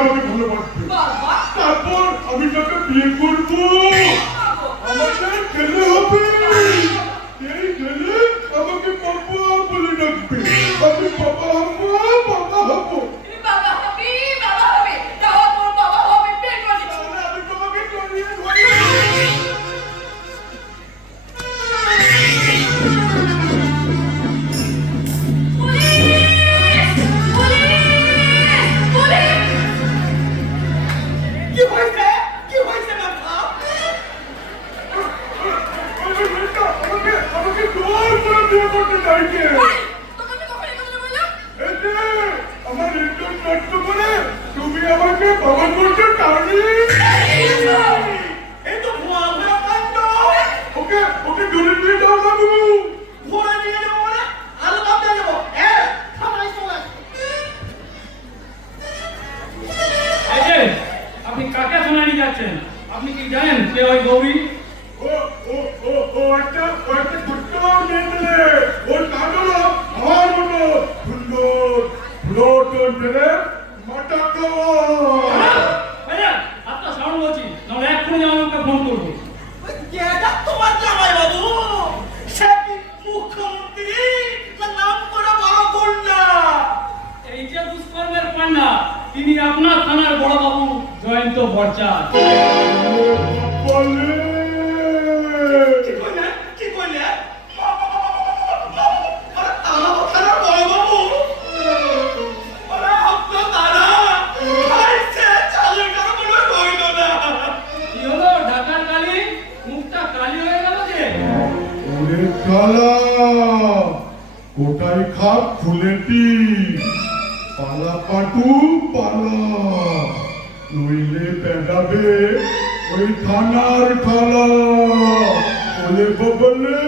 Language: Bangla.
আমাকে ভালোবাসবে, তারপর আমি তাকে বিয়ে করবো। আমাদের ছেলে হবে, এই ছেলে আমাকে বাবা বলে ডাকবে। আমি বাবা হবো, বাবা হবো। আমি তোমাকে জড়িয়ে ধরি। আমাকে জোর করে বিয়ে করতে চাইছে। আমার ইজ্জত নষ্ট করে তুমি আমাকে বাবা করছো টানি। এই তো ওকে ওকে ধরে নিয়ে যাও বাবু। ঘোড়া নিয়ে যাবো মানে আলো কাপড়ে যাবো। আপনি কাকে থানায় নিয়ে যাচ্ছেন? আপনি কি জানেন কে ওই গৌরী? ও একটা ছোট্ট মেয়ে, ওর নাম হলো আমার মতো সুন্দর ব্লোটন ছেলে মাটা খাওয়া। আপনার সাউন্ড বলছি, নাহলে এক্ষুনি আমি ওকে ফোন করবো। তোমার জামাই বাবু সে মুখ্যমন্ত্রী নাম করে বড় কন্যা। এই যে দুষ্কর্মের পান্ডা, তিনি আপনার থানার বড় বাবু জয়ন্ত বরচার। কোটাই খাপ ফুলেটি পালা পাটু পালা, নইলে বেড়াবে ওই থানার খালা। বলে বলে